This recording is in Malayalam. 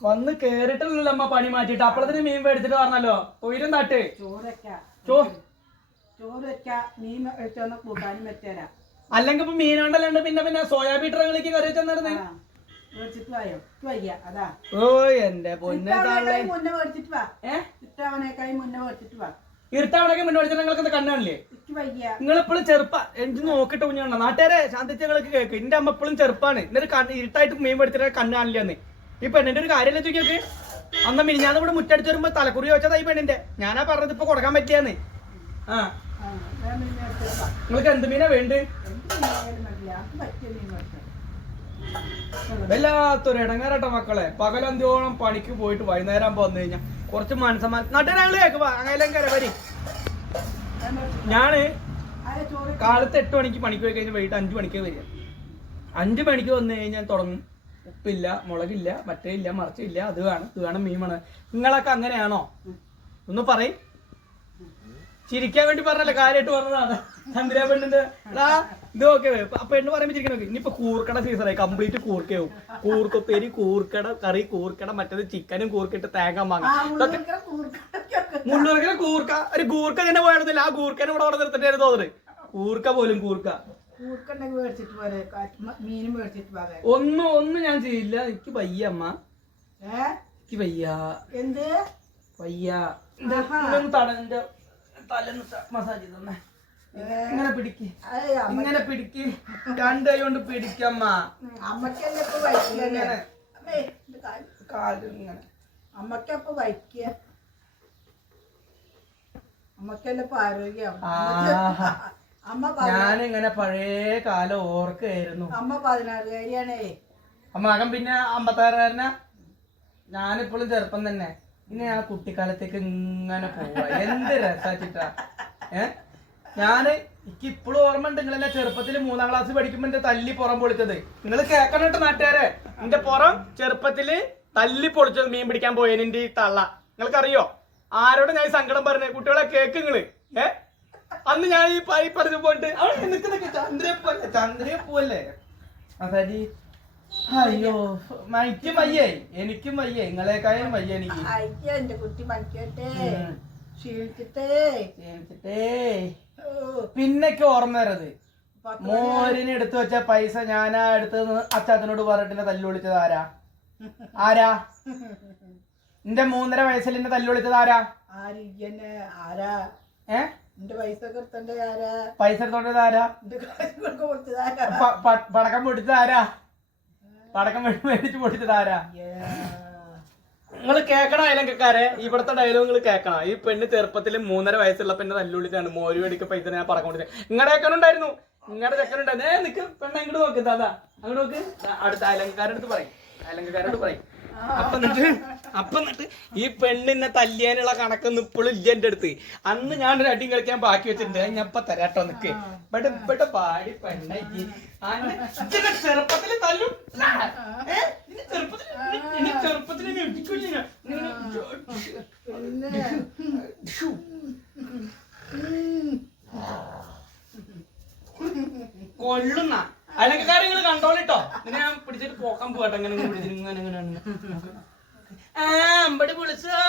വന്ന് കേറിട്ടില്ലല്ലോ അമ്മ പണി മാറ്റിട്ട് അപ്പളത്തിന് മീൻ മേടിച്ചിട്ട് പറഞ്ഞല്ലോ ഉയരം വെച്ചേരാ അല്ലെങ്കിൽ ഇപ്പൊ മീനുണ്ടല്ലാണ്ട് പിന്നെ പിന്നെ സോയാബീൻ ട്രകളിലേക്ക് കറി വെച്ചെന്നായിരുന്നു എനിക്ക് ഓ എന്റെ പൊന്നെ തള്ളേ മുന്നേ ഇരുട്ടാവണൊക്കെ നിങ്ങൾക്ക് കണ്ണാണില്ലേ? എനിക്ക് നിങ്ങൾ ഇപ്പോഴും ചെറുപ്പ എന്ത് നോക്കിട്ട് കുഞ്ഞാണ് നാട്ടുകാരെ ശാന്തിച്ചു കേക്ക്. എന്റെ അമ്മ ഇപ്പോഴും ചെറുപ്പാണ്. എന്നിട്ട് കണ്ണ് ഇരുട്ടായിട്ട് മീൻ പഠിച്ചിട്ട് കണ്ണ് കാണില്ലെന്ന് ഈ പെണ്ണിന്റെ ഒരു കാര്യമല്ലേ തൂക്കിയൊക്കെ? അന്ന് മിനിഞ്ഞാന്ന് ഇവിടെ മുറ്റടിച്ച് വരുമ്പോ തലക്കുറി വെച്ചതായി പെണ്ണിന്റെ. ഞാനാ പറഞ്ഞത് ഇപ്പൊ കൊടുക്കാൻ പറ്റിയാന്ന്. ആ. നിങ്ങൾക്ക് എന്ത് മീനാ വേണ്ട വല്ലാത്തൊരു ഇടങ്ങാറട്ട മക്കളെ. പകലന്തിയോളം പണിക്ക് പോയിട്ട് വൈകുന്നേരം ആകുമ്പോ വന്നു കഴിഞ്ഞാൽ കുറച്ച് മനസ്സമാ നാട്ടുകാരെ കേക്ക് അങ്ങനെ കര വരി. ഞാൻ കാലത്ത് എട്ട് മണിക്ക് പണിക്ക് പോയി കഴിഞ്ഞാൽ വൈകിട്ട് അഞ്ചു മണിക്ക് വരിക. അഞ്ചു മണിക്ക് വന്നു കഴിഞ്ഞാൽ തുടങ്ങും. ഉപ്പില്ല മുളകില്ല മറ്റേ ഇല്ല മറിച്ചില്ല അത് വേണം ഇത് വേണം മീൻ വേണം. നിങ്ങളൊക്കെ അങ്ങനെയാണോ? ഒന്ന് പറയും. ചിരിക്കാൻ വേണ്ടി പറഞ്ഞല്ല കാര്യമായിട്ട് പറഞ്ഞതാണ്. ചന്ദ്ര പെണ്ണിന്റെ ഇത് ഓക്കെ പെണ്ണ് പറയുമ്പോ ചിരിക്കണം ഇനിയിപ്പോ കൂർക്കട സീസണായി കംപ്ലീറ്റ് കൂർക്കയാവും. കൂർക്കപ്പേരി കൂർക്കട കറി കൂർക്കട മറ്റേത് ചിക്കനും കൂർക്കിട്ട് തേങ്ങ ആ മാങ്ങ മുള്ളൂർക്കിന് കൂർക്ക. ഒരു കൂർക്ക തന്നെ പോയതില്ല ആ കൂർക്കനെ ഇവിടെ അവിടെ നിർത്തിട്ടായിരുന്നു തോന്നുന്നത് കൂർക്ക പോലും കൂർക്ക. കൂർക്കുണ്ടെങ്കിൽ മേടിച്ചിട്ട് മീനും മേടിച്ചിട്ട് ഒന്നും ഒന്നും ഞാൻ ചെയ്യില്ല. എനിക്ക് വയ്യ അമ്മ. ഏ? എനിക്ക് വയ്യ. എന്ത്? വയ്യ. തലന്ന് മസാജ് തന്നെ. ഇങ്ങനെ പിടിക്ക്. ഇങ്ങനെ പിടിക്ക്. രണ്ട് കൈ കൊണ്ട് പിടിക്കമ്മ അമ്മക്കല്ലേ ഇപ്പൊ കാൽ. കാൽ ഇങ്ങനെ. അമ്മക്കപ്പൊ വയ്ക്കുക അമ്മക്കല്ലേ ഇപ്പൊ ആരോഗ്യം. ഞാനിങ്ങനെ പഴയ കാലം ഓർക്കായിരുന്നു. അമ്മ പതിനാറുകാരിയാണേ. മകൻ പിന്നെ അമ്പത്താറുകാരനാ ഞാനിപ്പോഴും ചെറുപ്പം തന്നെ. ഇനി ആ കുട്ടിക്കാലത്തേക്ക് ഇങ്ങനെ പോവാ. എന്ത് രസാച്ചിട്ടാ. ഏ? ഞാൻ എനിക്ക് ഇപ്പോഴും ഓർമ്മ ഉണ്ട് നിങ്ങളെന്നെ ചെറുപ്പത്തിൽ മൂന്നാം ക്ലാസ് പഠിക്കുമ്പോ എന്റെ തല്ലി പുറം പൊളിച്ചത്. നിങ്ങൾ കേക്കണം കേട്ടോ നാട്ടുകാരെ. എന്റെ പുറം ചെറുപ്പത്തിൽ തല്ലി പൊളിച്ചത് മീൻ പിടിക്കാൻ പോയതിന്റെ തള്ള. നിങ്ങൾക്കറിയോ? ആരോട് ഞാൻ സങ്കടം പറഞ്ഞേ. കുട്ടികളെ കേക്ക് നിങ്ങൾ. ഏ? അന്ന് ഞാൻ ഈ പൈ പറഞ്ഞു പോയിട്ട് അവിടെ നിൽക്കുന്നൊക്കെ നിക്ക് ചന്ദ്രയെ പോലെ ചന്ദ്രയെ പോലെ. അതായത് അയ്യോ മൈക്കും വയ്യേ എനിക്കും വയ്യേ നിങ്ങളെക്കാളും വയ്യ എനിക്ക്. അയ്യ എന്റെ കുട്ടി. ക്ഷീണിച്ചിട്ടേ. ക്ഷീണിച്ചിട്ടേ. പിന്നൊക്കെ ഓർമ്മ വരത് മോരിനെ എടുത്തു വെച്ച പൈസ ഞാനാ എടുത്തത് അച്ചാത്തനോട് പറഞ്ഞിട്ട് തല്ലു വിളിച്ചത് ആരാ? ആരാ? എന്റെ മൂന്നര വയസ്സിൽ എന്നെ തല്ലു വിളിച്ചത് ആരാ? ആര് ഇയ്യന്നെ? ആരാ? ഏ? എന്റെ പൈസ ആരാ? എടുത്തോണ്ടത് പടക്കം പൊടിച്ചത് ആരാ? പടക്കം മേടിച്ച് പൊടിച്ചത് ആരാ. നിങ്ങൾ കേക്കണ അയലക്കാരെ ഇവിടുത്തെ ഡയലോഗ് നിങ്ങൾ കേക്കണം. ഈ പെണ്ണ് ചെറുപ്പത്തിൽ മൂന്നര വയസ്സുള്ള പെണ്ണ് തല്ലുള്ളിട്ടാണ് മോര് മേടിക്ക പൈസ ഞാൻ പറക്കാൻ കൊടുത്തത് നിങ്ങളുടെ ചെക്കനുണ്ടായിരുന്നു. നിങ്ങളുടെ ചെക്കനുണ്ടായിരുന്നു. ഏ നിക്ക് പെണ്ണ ഇങ്ങോട്ട് നോക്ക് ദാദാ അങ്ങോട്ട് നോക്ക്. അടുത്ത അടുത്ത് പറയും. അയലങ്കക്കാരോട് പറയും. അപ്പൊ എന്നിട്ട് അപ്പൊ എന്നിട്ട് ഈ പെണ്ണിനെ തല്ലിയാനുള്ള കണക്ക് ഇപ്പോഴും ഇല്ല എന്റെ അടുത്ത്. അന്ന് ഞാൻ ഒരു അടിയും കളിക്കാൻ ബാക്കി വെച്ചിട്ടുണ്ട്. ഞാൻ ഇപ്പൊ തരാട്ടോ നിക്ക്. ഇവിടെ ഇവിടെ പാടി പെണ്ണി ചെറുപ്പത്തിൽ തല്ലും? ചെറുപ്പത്തിൽ ഷൂ. കൊള്ളുന്ന. അല്ലെങ്കിൽ കാര്യങ്ങൾ കണ്ടോളിട്ടോ ഇങ്ങനെ ഞാൻ പിടിച്ചിട്ട് പോക്കാൻ പോകട്ടെ അങ്ങനെ പിടിച്ചിരുന്നു അങ്ങനെ. ആ അമ്പടി വിളിച്ചോ